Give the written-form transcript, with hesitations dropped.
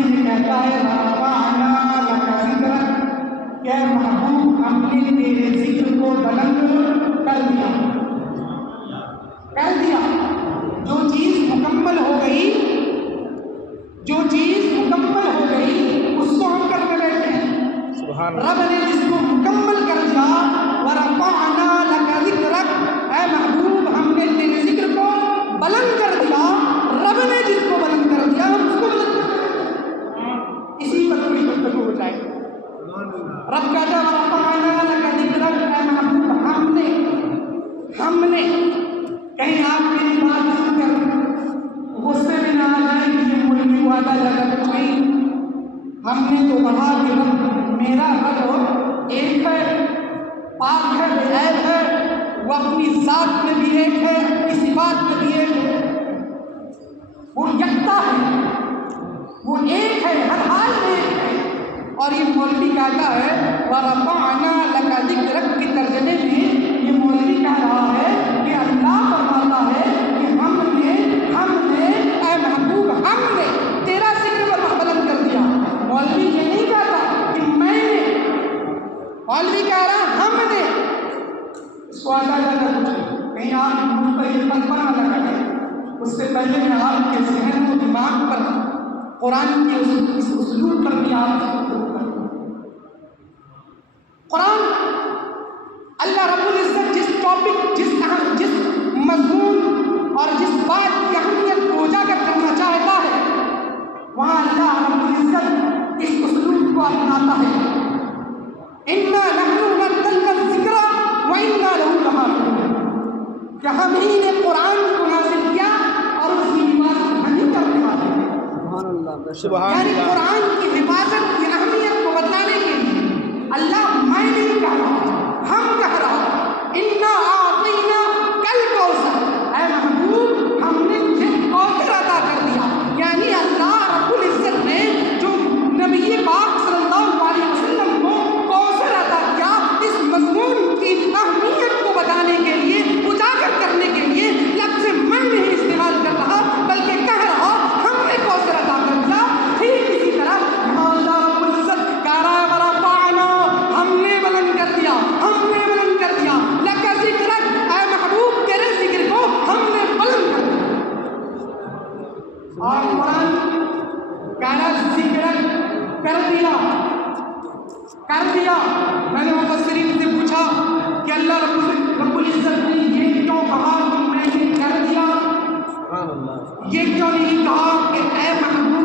میں یہ کہتا ہے رفعنا لک ذکرک، کہ محبوب ہم نے تیرے ذکر کو بلند کر دیا، کر دیا۔ جو چیز مکمل ہو گئی، جو چیز مکمل ہو گئی اس کو ہم کرنے بیٹھے ہیں۔ سبحان رب نے جس کو مکمل کر دیا، ورفعنا لک ذکرک، اے محبوب ہم نے تیرے ذکر کو بلند کر دیا۔ رب نے جس کو بلند کر دیا ہم اس کو بلند کر دیا۔ اسی پر پوری گفتگو ہو جائے۔ رب کہتا ہے ورفعنا لک ذکرک، اے محبوب ہم نے کہیں آپ میری بات سن کر غصے میں نہ آ جائے کہ یہ ملکی وعدہ لگا کچھ نہیں، ہم نے تو کہا کہ رب میرا رب ایک ہے، پاک ہے، بے عیب ہے، وہ اپنی ذات میں بھی ایک ہے، اپنی صفات میں بھی ایک ہے، وہ یکتا ہے، وہ ایک ہے، ہر حال میں ایک ہے۔ اور یہ مولوی کہتا ہے وَرَفَعْنَا لَكَ ذِكْرَكَ کے ترجمے میں یہ مولوی کہہ رہا ہے کہ اللہ فرماتا ہے کہ ہم نے اے محبوب ہم نے تیرا ذکر بلند کر دیا۔ مولوی یہ نہیں کہتا کہ میں نے، مولوی کہہ رہا ہم نے۔ اس کو آتا جاتا کچھ کہیں آپ مجھ پر یہ کلپنا نہ کریں، اس سے پہلے میں آپ کے ذہن و دماغ پر قرآن کے اس اسلوب پر بھی آپ قرآن اللہ رب العزت جس ٹاپک، جس مضمون اور جس بات کی اہمیت کو اجاگر کرنا چاہتا ہے وہاں اللہ رب العزت اس اسلوب کو اپناتا ہے۔ اِنَّا نَحْنُ نَزَّلْنَا الذِّكْرَ وَإِنَّا لَهُ لَحَافِظُونَ، کہ ہم ہی نے قرآن کو نازل کیا اور اس کی حفاظت ہم ہی کرنے والے ہیں۔ یعنی قرآن کی حفاظت کی اہمیت کو بتانے کے لیے اللہ میں نہیں کہہ رہا، ہم کہہ رہا اِنَّا أَعْطَيْنَاكَ الْكَوْثَرَ، اے محبوب ہم نے تجھے کوثر عطا کر دیا۔ یعنی اللہ رب العزت نے جو نبی پاک صلی اللہ علیہ وسلم کو کوثر عطا کیا، اس مضمون کی اہمیت کو بتانے کے لیے، اجاگر کرنے کے لیے لفظ میں نہیں استعمال کر رہا بلکہ کہہ رہا ہم نے کوثر عطا کر دیا۔ ٹھیک اسی طرح یہاں اللہ رب العزت کہہ رہا ہے ورفعنا، ہم نے بلند کر دیا، ہم نے بلند کر دیا، لک ذکرک، اے محبوب تیرے ذکر کو ہم نے بلند کر دیا۔ اور قرآن کہہ رہا ذکرک کر دیا، کر دیا۔ میں نے مفسرین سے پوچھا کہ اللہ رب العزت نے یہ کیوں کہا کہ میں نے کر دیا، یہ کیوں نہیں کہا کہ اے محبوب